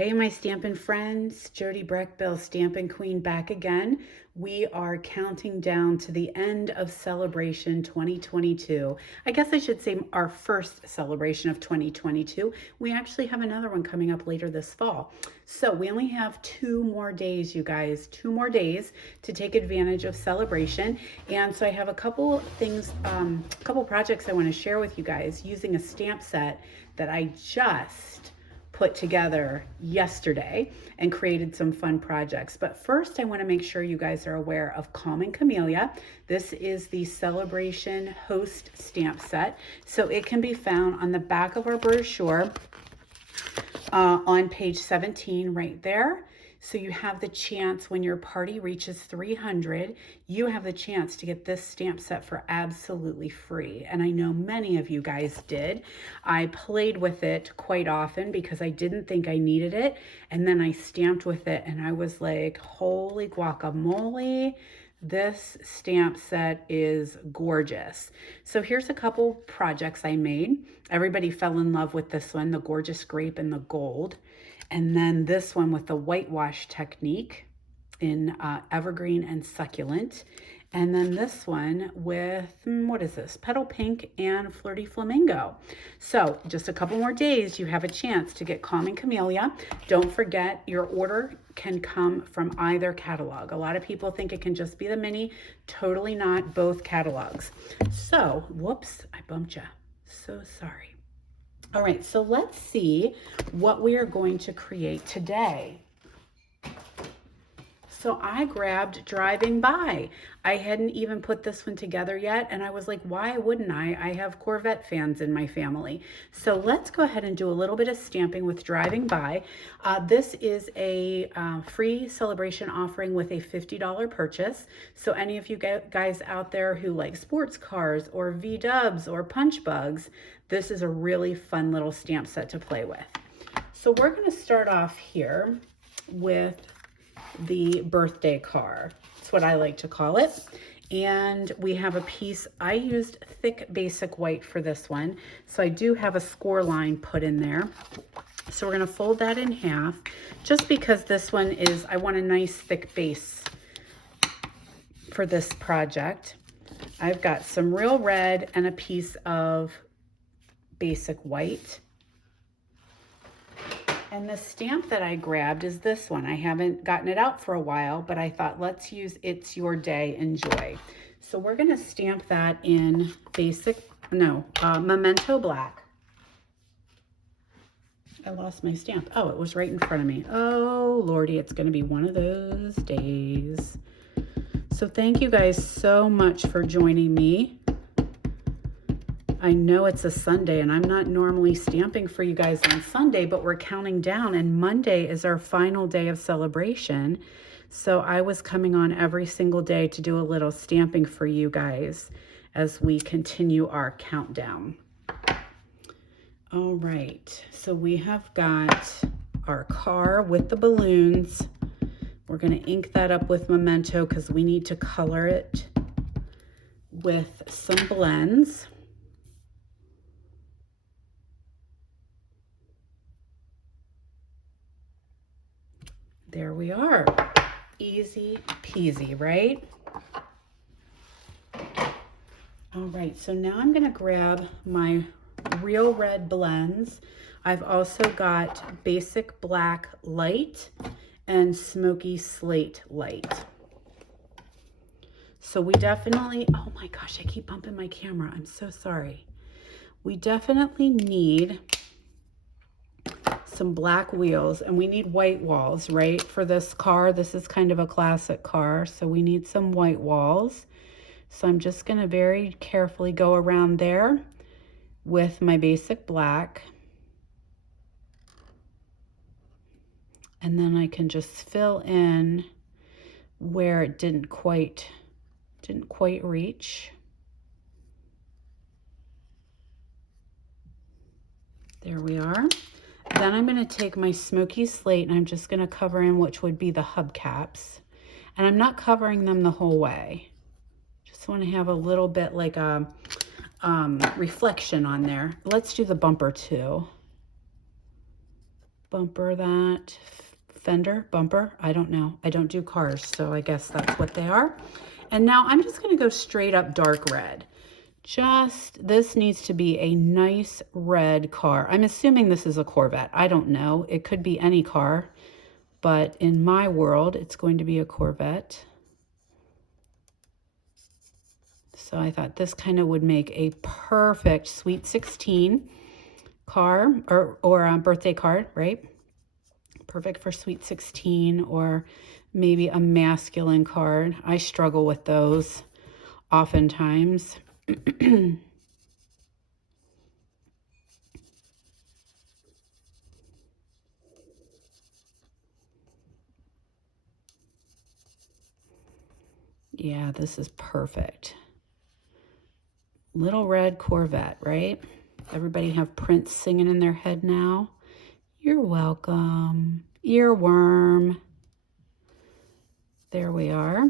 Hey, my Stampin' friends, Jody Brechbill, Stampin' Queen back again. We are counting down to the end of Saleabration 2022. I guess I should say our first celebration of 2022. We actually have another one coming up later this fall. So we only have 2 more days, you guys, 2 more days to take advantage of Saleabration. And so I have a couple things, a couple projects I want to share with you guys using a stamp set that I just put together yesterday and created some fun projects. But first, I want to make sure you guys are aware of Calming Camellia. This is the Saleabration Host stamp set. So it can be found on the back of our brochure on page 17 right there. So you have the chance when your party reaches 300, you have the chance to get this stamp set for absolutely free. And I know many of you guys did. I played with it quite often because I didn't think I needed it. And then I stamped with it and I was like, holy guacamole. This stamp set is gorgeous. So here's a couple projects I made. Everybody fell in love with this one, the gorgeous grape and the gold. And then this one with the whitewash technique in evergreen and succulent. And then this one with, what is this? Petal pink and flirty flamingo. So just a couple more days, you have a chance to get Calming Camellia. Don't forget your order can come from either catalog. A lot of people think it can just be the mini. Totally not, both catalogs. So, whoops, I bumped you. So sorry. All right, so let's see what we are going to create today. So I grabbed Driving By. I hadn't even put this one together yet, and I was like, why wouldn't I? I have Corvette fans in my family. So let's go ahead and do a little bit of stamping with Driving By. This is a free celebration offering with a $50 purchase. So any of you guys out there who like sports cars or V-dubs or punch bugs, this is a really fun little stamp set to play with. So we're going to start off here with the birthday car. That's what I like to call it. And we have a piece, I used thick basic white for this one. So I do have a score line put in there. So we're going to fold that in half just because this one is, I want a nice thick base for this project. I've got some real red and a piece of basic white. And the stamp that I grabbed is this one. I haven't gotten it out for a while, but I thought let's use It's Your Day, Enjoy. So we're gonna stamp that in Memento Black. I lost my stamp. Oh, it was right in front of me. Oh, Lordy, it's gonna be one of those days. So thank you guys so much for joining me. I know it's a Sunday and I'm not normally stamping for you guys on Sunday, but we're counting down and Monday is our final day of celebration. So I was coming on every single day to do a little stamping for you guys as we continue our countdown. All right, so we have got our car with the balloons. We're gonna ink that up with Memento because we need to color it with some blends. There we are. Easy peasy, right? All right, so now I'm gonna grab my real red blends. I've also got basic black light and smoky slate light. So we definitely, oh my gosh, I keep bumping my camera. I'm so sorry. We definitely need some black wheels and we need white walls, right? For this car, this is kind of a classic car, so we need some white walls. So I'm just gonna very carefully go around there with my basic black. And then I can just fill in where it didn't quite reach. There we are. Then I'm going to take my smoky slate and I'm just going to cover in which would be the hubcaps. And I'm not covering them the whole way. Just want to have a little bit like a reflection on there. Let's do the bumper too. bumper that. Fender, bumper, I don't know. I don't do cars, so I guess that's what they are. And now I'm just going to go straight up dark red. This needs to be a nice red car. I'm assuming this is a Corvette. I don't know. It could be any car, but in my world, it's going to be a Corvette. So I thought this kind of would make a perfect Sweet 16 car or a birthday card, right? Perfect for Sweet 16 or maybe a masculine card. I struggle with those oftentimes. Yeah, this is perfect. Little red Corvette, right? Everybody have Prince singing in their head now. You're welcome. Earworm. There we are.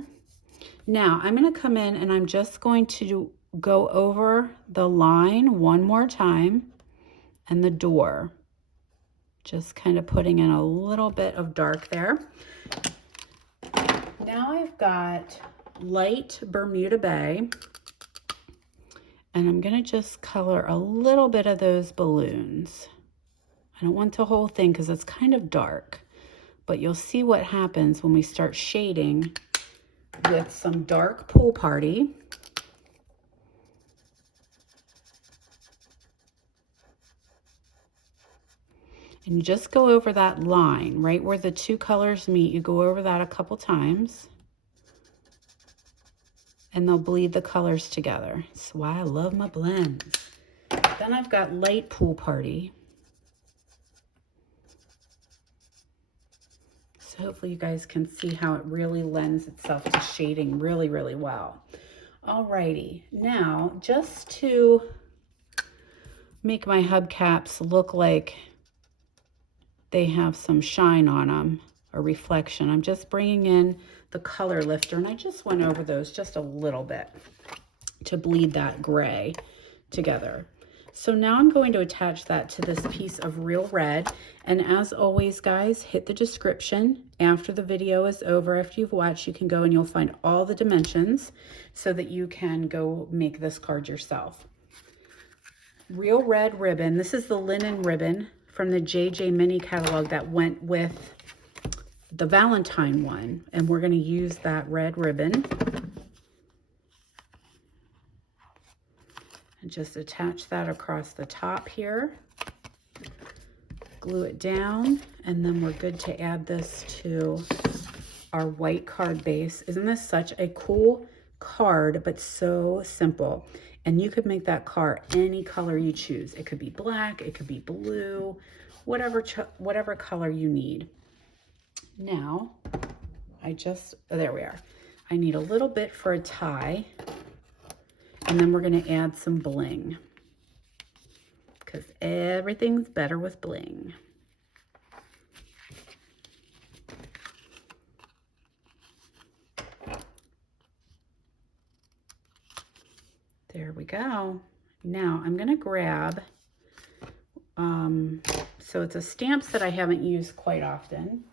Now I'm going to come in and I'm just going to go over the line one more time and the door. Just kind of putting in a little bit of dark there. Now I've got light Bermuda Bay, and I'm going to just color a little bit of those balloons. I don't want the whole thing because it's kind of dark, but you'll see what happens when we start shading with some dark Pool Party. And you just go over that line, right where the two colors meet. You go over that a couple times. And they'll bleed the colors together. That's why I love my blends. Then I've got light Pool Party. So hopefully you guys can see how it really lends itself to shading really, really well. Alrighty, now just to make my hubcaps look like they have some shine on them, or reflection, I'm just bringing in the color lifter, and I just went over those just a little bit to bleed that gray together. So now I'm going to attach that to this piece of real red, and as always guys, hit the description after the video is over. After you've watched, you can go and you'll find all the dimensions so that you can go make this card yourself. Real red ribbon. This is the linen ribbon from the JJ mini catalog that went with the Valentine one, and we're going to use that red ribbon and just attach that across the top here, glue it down, and then we're good to add this to our white card base. Isn't this such a cool card, but so simple? And you could make that card any color you choose. It could be black, it could be blue, whatever color you need. Now, there we are. I need a little bit for a tie, and then we're going to add some bling because everything's better with bling. There we go. Now I'm going to grab, so it's a stamps that I haven't used quite often.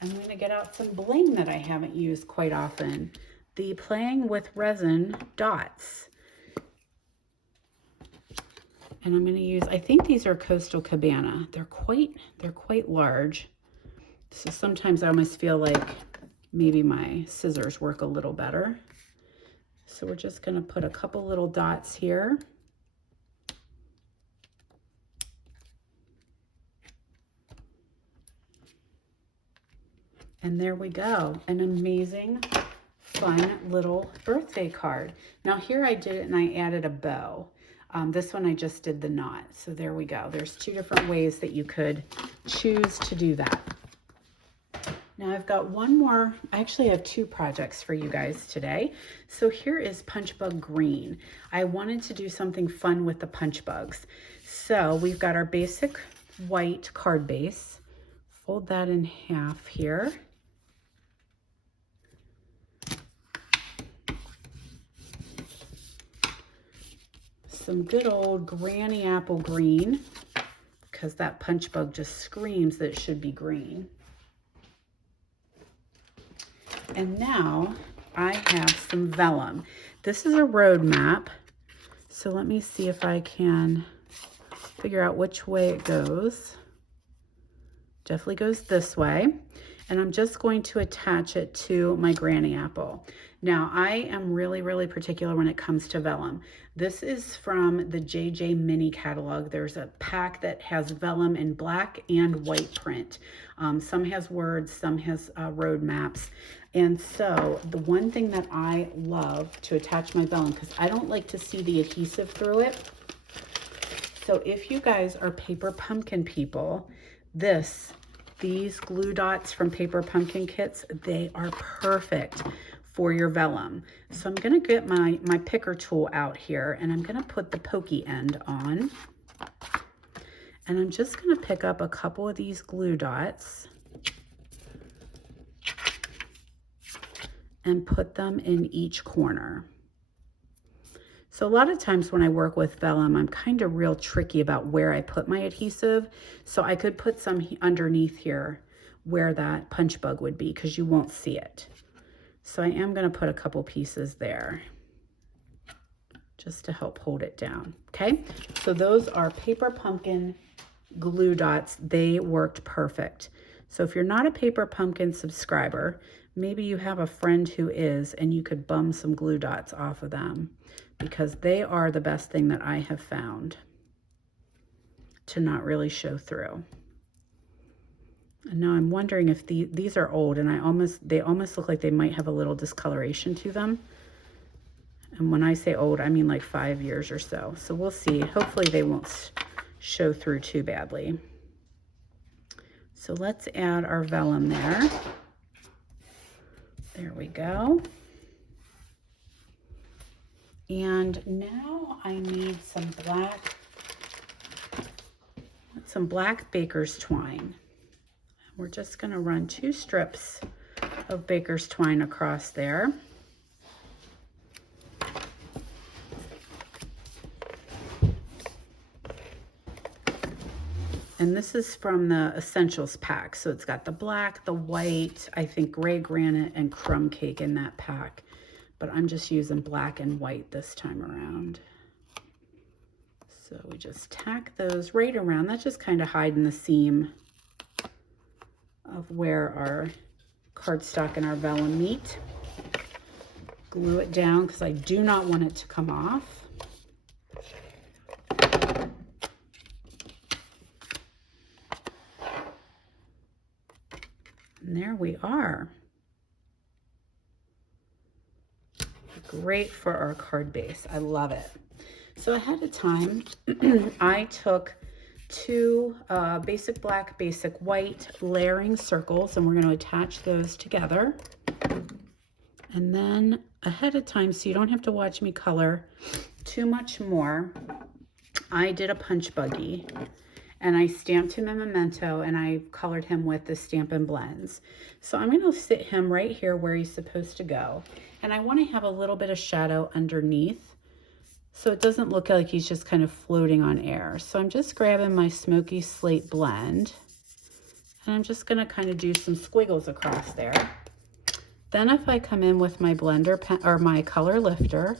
I'm going to get out some bling that I haven't used quite often. The Playing with Resin dots. And I'm going to use, I think these are Coastal Cabana. They're quite large. So sometimes I almost feel like maybe my scissors work a little better. So we're just going to put a couple little dots here. And there we go, an amazing, fun little birthday card. Now here I did it and I added a bow. This one I just did the knot. So there we go. There's two different ways that you could choose to do that. Now I've got one more, I actually have two projects for you guys today. So here is Punch Bug Green. I wanted to do something fun with the punch bugs. So we've got our basic white card base. Fold that in half here. Some good old Granny Apple Green, because that punch bug just screams that it should be green. And now I have some vellum. This is a road map. So let me see if I can figure out which way it goes. Definitely goes this way. And I'm just going to attach it to my granny apple. Now, I am really, really particular when it comes to vellum. This is from the JJ Mini catalog. There's a pack that has vellum in black and white print. Some has words, some has road maps. And so the one thing that I love to attach my vellum, because I don't like to see the adhesive through it. So if you guys are paper pumpkin people, these glue dots from Paper Pumpkin Kits, they are perfect for your vellum. So I'm gonna get my picker tool out here, and I'm gonna put the pokey end on. And I'm just gonna pick up a couple of these glue dots and put them in each corner. So a lot of times when I work with vellum, I'm kind of real tricky about where I put my adhesive. So I could put some underneath here where that punch bug would be, because you won't see it. So I am going to put a couple pieces there just to help hold it down. Okay, so those are Paper Pumpkin glue dots. They worked perfect. So if you're not a Paper Pumpkin subscriber, maybe you have a friend who is, and you could bum some glue dots off of them, because they are the best thing that I have found to not really show through. And now I'm wondering if these are old, and they almost look like they might have a little discoloration to them. And when I say old, I mean like 5 years or so. So we'll see. Hopefully they won't show through too badly. So let's add our vellum there. There we go. And now I need some black baker's twine. We're just going to run 2 strips of baker's twine across there. And this is from the Essentials pack. So it's got the black, the white, I think gray granite, and crumb cake in that pack. But I'm just using black and white this time around. So we just tack those right around. That's just kind of hiding the seam of where our cardstock and our vellum meet. Glue it down because I do not want it to come off. And there we are. Great for our card base. I love it. So ahead of time, I took 2 basic black, basic white layering circles, and we're going to attach those together. And then ahead of time, so you don't have to watch me color too much more, I did a punch buggy, and I stamped him a memento, and I colored him with the Stampin' Blends. So I'm going to sit him right here where he's supposed to go. And I want to have a little bit of shadow underneath, so it doesn't look like he's just kind of floating on air. So I'm just grabbing my Smoky Slate blend, and I'm just going to kind of do some squiggles across there. Then if I come in with my blender pen or my color lifter,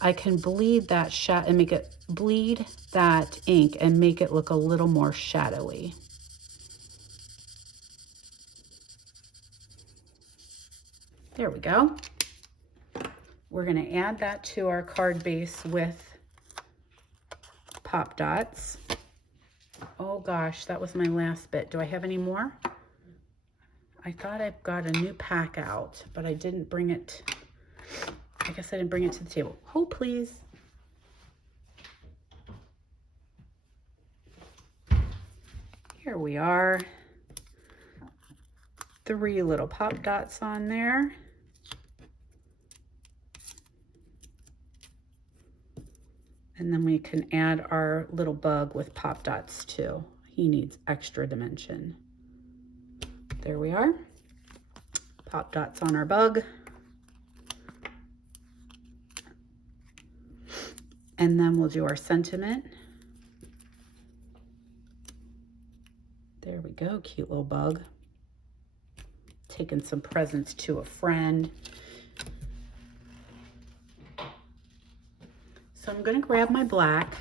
I can bleed that and make it bleed that ink and make it look a little more shadowy. There we go. We're going to add that to our card base with pop dots. Oh gosh, that was my last bit. Do I have any more? I thought I got a new pack out, but I didn't bring it. I guess I didn't bring it to the table. Hold please. Here we are. 3 little pop dots on there. And then we can add our little bug with pop dots too. He needs extra dimension. There we are. Pop dots on our bug. And then we'll do our sentiment. There we go, cute little bug. Taking some presents to a friend. So I'm gonna grab my black,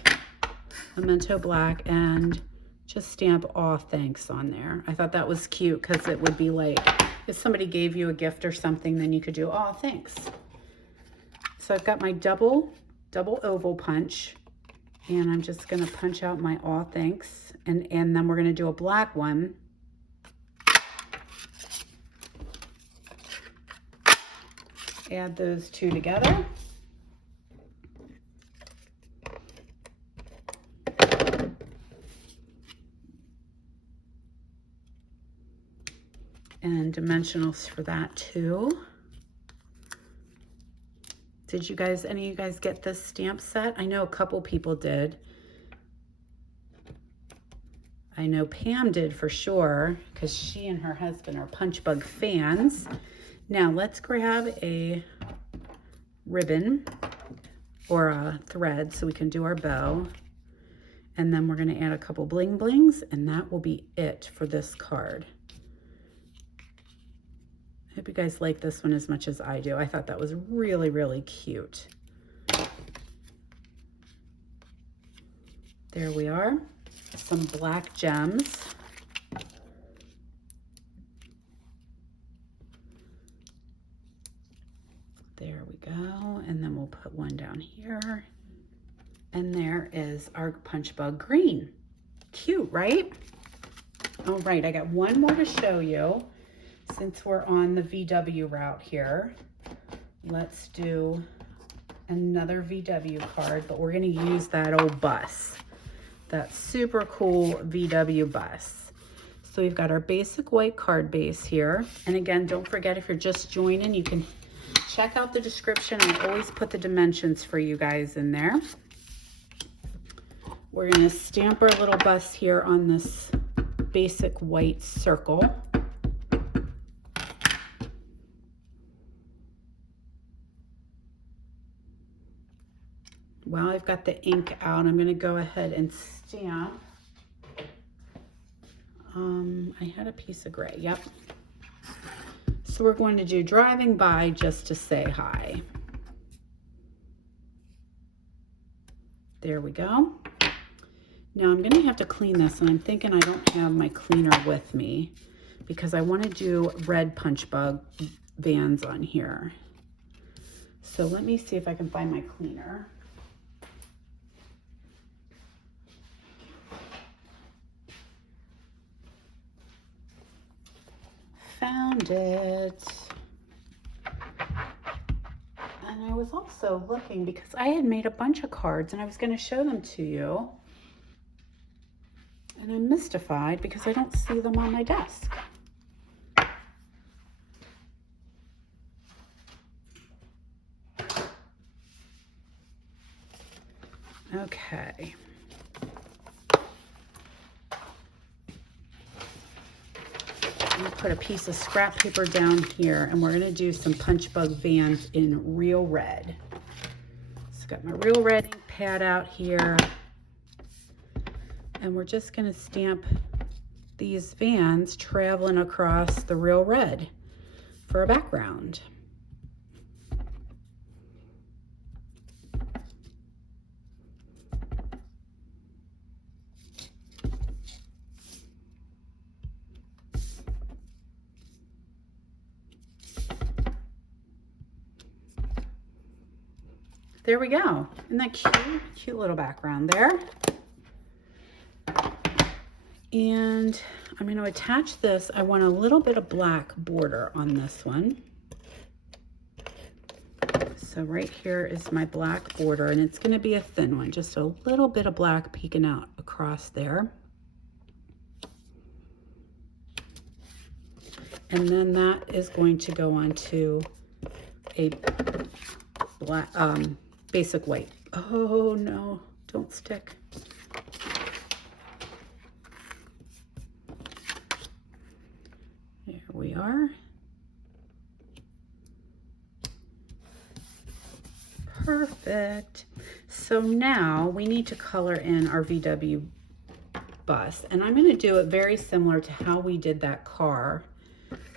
Memento black, and just stamp "Aw, thanks" on there. I thought that was cute because it would be like if somebody gave you a gift or something, then you could do "Aw, thanks." So I've got my double oval punch, and I'm just gonna punch out my "Aw, thanks," and then we're gonna do a black one. Add those two together. And dimensionals for that too. Did you guys, any of you guys get this stamp set? I know a couple people did. I know Pam did for sure, because she and her husband are punch bug fans. Now let's grab a ribbon or a thread so we can do our bow. And then we're gonna add a couple bling blings, and that will be it for this card. I hope you guys like this one as much as I do. I thought that was really, really cute. There we are. Some black gems. There we go. And then we'll put one down here. And there is our punch bug green. Cute, right? All right, I got one more to show you. Since we're on the VW route here, let's do another VW card, but we're going to use that old bus, that super cool VW bus. So we've got our basic white card base here. And again, don't forget, if you're just joining, you can check out the description. I always put the dimensions for you guys in there. We're going to stamp our little bus here on this basic white circle. Well, I've got the ink out. I'm going to go ahead and stamp. I had a piece of gray. Yep. So we're going to do "driving by just to say hi." There we go. Now I'm going to have to clean this, and I'm thinking I don't have my cleaner with me because I want to do red punch bug vans on here. So let me see if I can find my cleaner. Found it. And I was also looking because I had made a bunch of cards and I was going to show them to you. And I'm mystified because I don't see them on my desk. Okay. I'm gonna put a piece of scrap paper down here, and we're gonna do some punch bug vans in real red. So I've got my real red ink pad out here, and we're just gonna stamp these vans traveling across the real red for a background. There we go. Isn't that cute? Cute little background there. And I'm going to attach this. I want a little bit of black border on this one. So right here is my black border, and it's going to be a thin one, just a little bit of black peeking out across there. And then that is going to go onto a black, basic white. Oh no, don't stick. There we are. Perfect. So now we need to color in our VW bust. And I'm going to do it very similar to how we did that car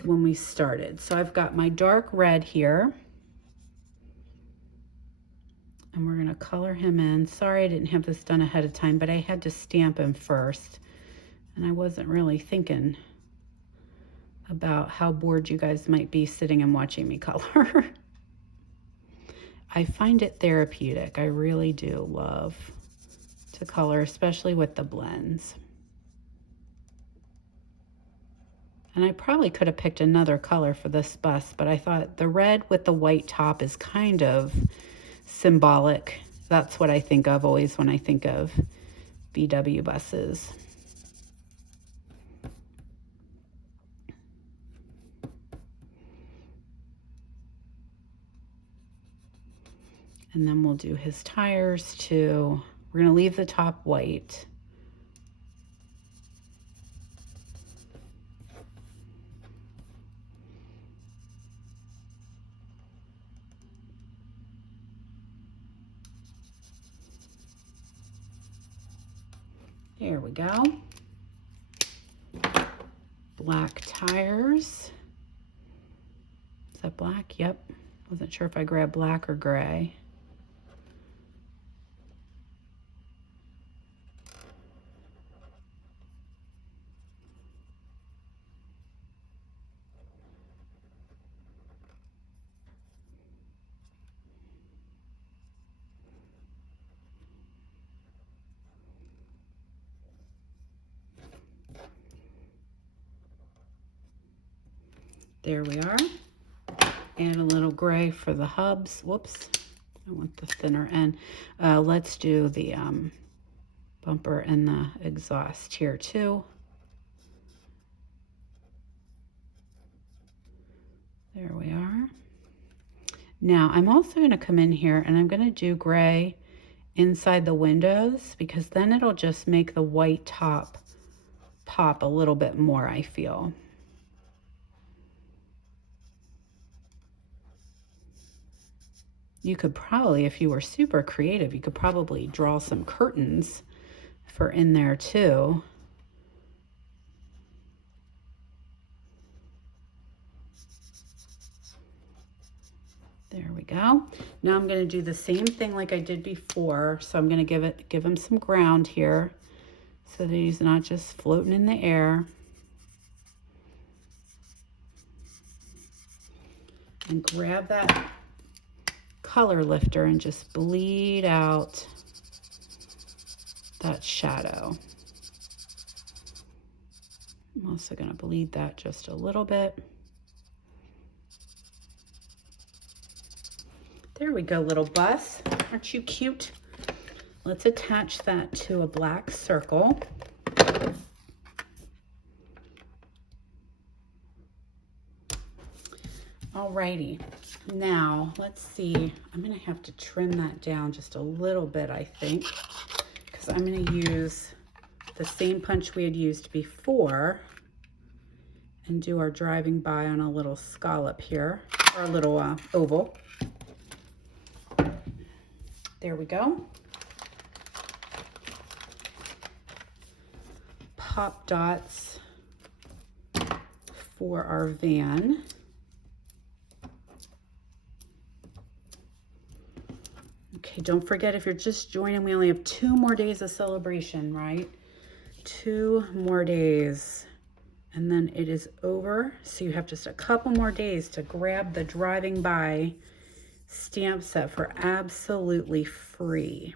when we started. So I've got my dark red here. And we're going to color him in. Sorry I didn't have this done ahead of time, but I had to stamp him first. And I wasn't really thinking about how bored you guys might be sitting and watching me color. I find it therapeutic. I really do love to color, especially with the blends. And I probably could have picked another color for this bust, but I thought the red with the white top is kind of symbolic. That's what I think of always when I think of VW buses. And then we'll do his tires too. We're going to leave the top white. There we go. Black tires. Is that black? Yep. Wasn't sure if I grabbed black or gray. There we are. Add a little gray for the hubs. Whoops, I want the thinner end. Let's do the bumper and the exhaust here too. There we are. Now I'm also going to come in here and I'm going to do gray inside the windows, because then it'll just make the white top pop a little bit more, I feel. You could probably, if you were super creative, you could probably draw some curtains for in there too. There we go. Now I'm going to do the same thing like I did before. So I'm going to give him some ground here so that he's not just floating in the air. And grab that color lifter and just bleed out that shadow. I'm also going to bleed that just a little bit. There we go, little bus. Aren't you cute? Let's attach that to a black circle. Alrighty, now let's see. I'm gonna have to trim that down just a little bit, I think, because I'm gonna use the same punch we had used before and do our driving by on a little scallop here, or a little oval. There we go. Pop dots for our van. Okay, don't forget, if you're just joining, we only have 2 more days of celebration, right? 2 more days, and then it is over. So you have just a couple more days to grab the driving by stamp set for absolutely free.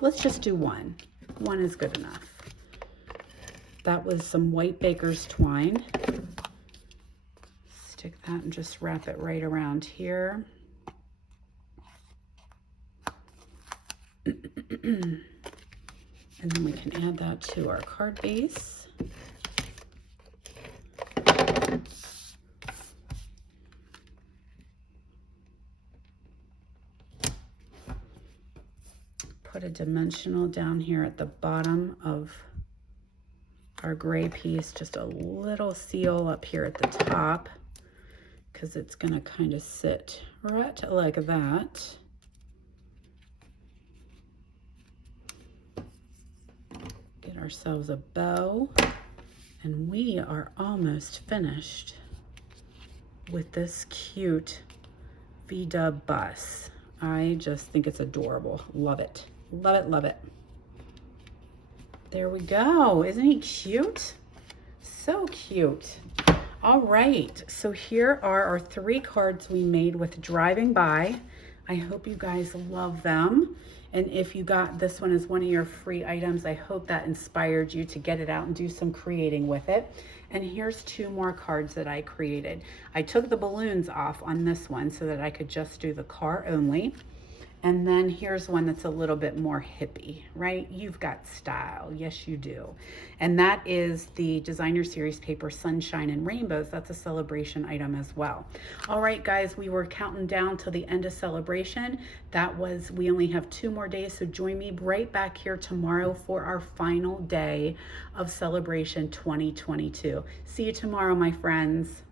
Let's just do one. One is good enough. That was some white baker's twine. Stick that and just wrap it right around here. And then we can add that to our card base. Put a dimensional down here at the bottom of our gray piece, just a little seal up here at the top, because it's going to kind of sit right like that. Get ourselves a bow, and we are almost finished with this cute V-dub bus. I just think it's adorable. Love it. Love it, love it. There we go. Isn't he cute? So cute. All right, so here are our 3 cards we made with Driving By. I hope you guys love them. And if you got this one as one of your free items, I hope that inspired you to get it out and do some creating with it. And here's 2 more cards that I created. I took the balloons off on this one so that I could just do the car only. And then here's one that's a little bit more hippie, right? You've got style. Yes, you do. And that is the Designer Series paper Sunshine and Rainbows. That's a celebration item as well. All right, guys, we were counting down till the end of celebration. We only have 2 more days, so join me right back here tomorrow for our final day of celebration 2022. See you tomorrow, my friends.